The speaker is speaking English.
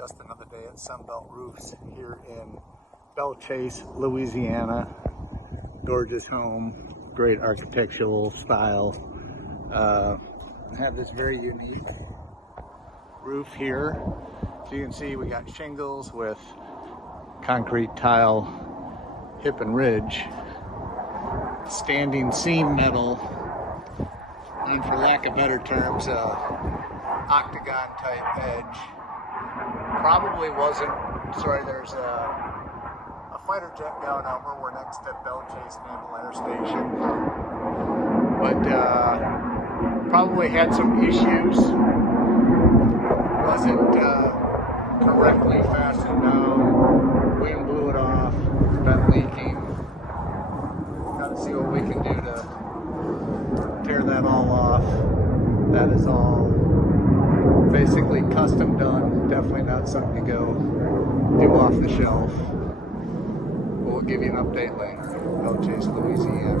Just another day at Sunbelt Roofs here in Belle Chase, Louisiana. Gorgeous home, great architectural style. Have this very unique roof here. So you can see we got shingles with concrete tile, hip and ridge, standing seam metal, and for lack of better terms, octagon type edge. Probably wasn't, sorry, there's a fighter jet going over. We're next to Belle Chase Naval Air Station. But probably had some issues. Wasn't correctly fastened down. Wind blew it off. It's been leaking. Gotta see what we can do to tear that all off. That is all basically custom done. Definitely not something to go do off the shelf. We'll give you an update later. Belle Chase, Louisiana.